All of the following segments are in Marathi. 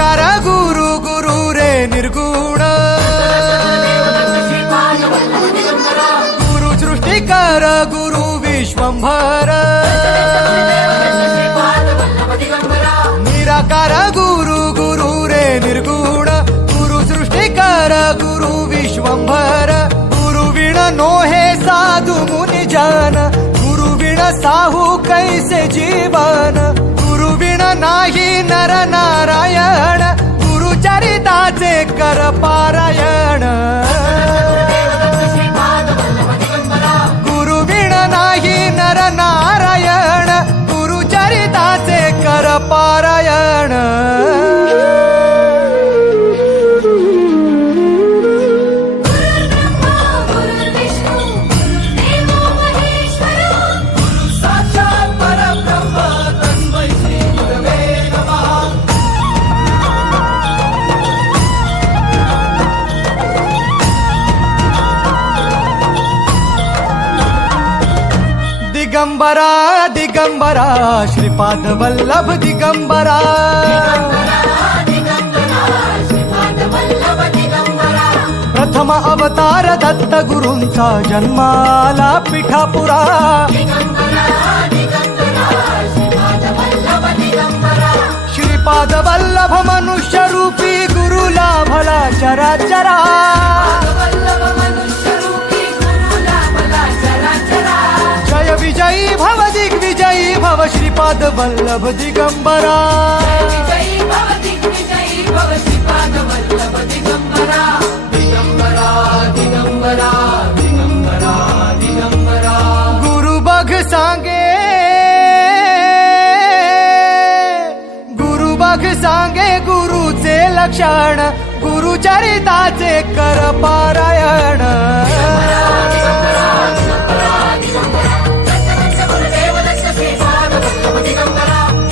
निराकार गुरु गुरु रे निर्गुण गुरु सृष्टिकर गुरु विश्वंभर निराकार गुरु गुरु रे निर्गुण गुरु सृष्टिकर गुरु विश्वंभर गुरु विण नोहे साधु मुनि जन गुरु विण साहू कैसे जीवन गुरु विण नाही नर नारायण गुरु चरिताचे कर पारायण गुरु विण नाही नर नारायण गुरु चरिताचे कर पारायण दिगंबरा दिगंबरा श्रीपाद वल्लभ दिगंबरा प्रथम अवतार दत्त गुरूंचा जन्माला पिठापुरा श्रीपाद वल्लभ मनुष्य रूपी गुरु लाभला चराचरा जय विजयी भव दिग्विजयी भव श्रीपाद वल्लभ दिगंबरा गुरु बघ सांगे गुरु बघ सांगे गुरुचे लक्षण गुरु चरिताचे कर पारायण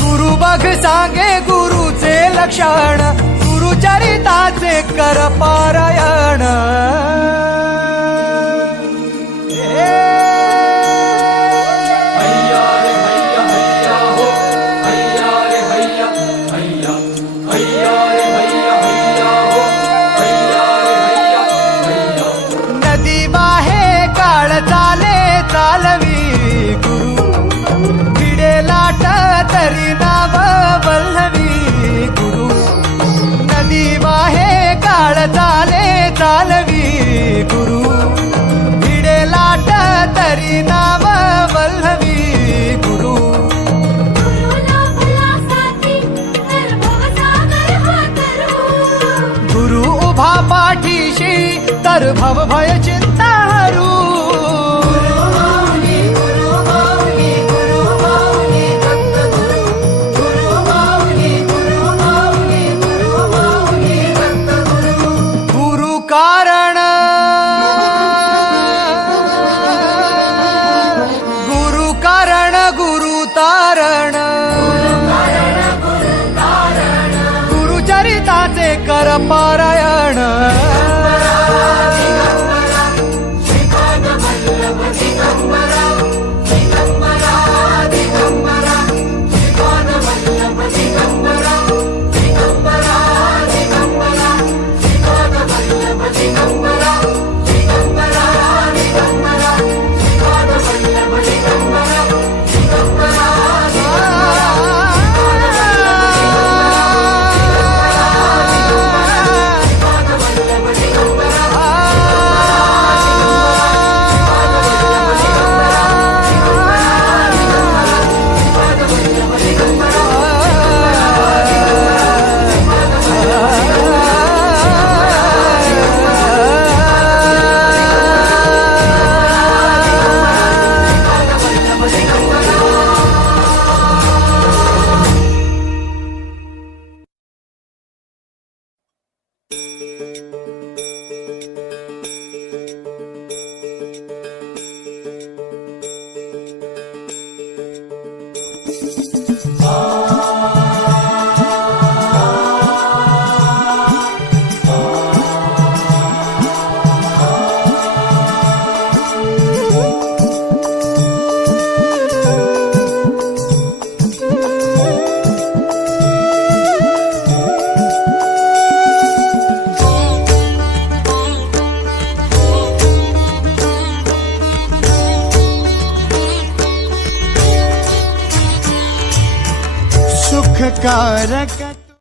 गुरु बघ सांगे गुरुचे लक्षण गुरु चरिताचे कर पारायण नदी वाहे काळ चाले चालवी गुरु भिडे लाट तरी नाव वल्लवी गुरु नदी वाहे काळ चाले चालवी गुरु भिडे लाट तरी नाव वल्लवी गुरु गुरु उभा पाठीशी तर भव भय चिंता हरू गुरु कारण गुरु कारण गुरु तारण गुरु चरिताचे कर पारायण कारक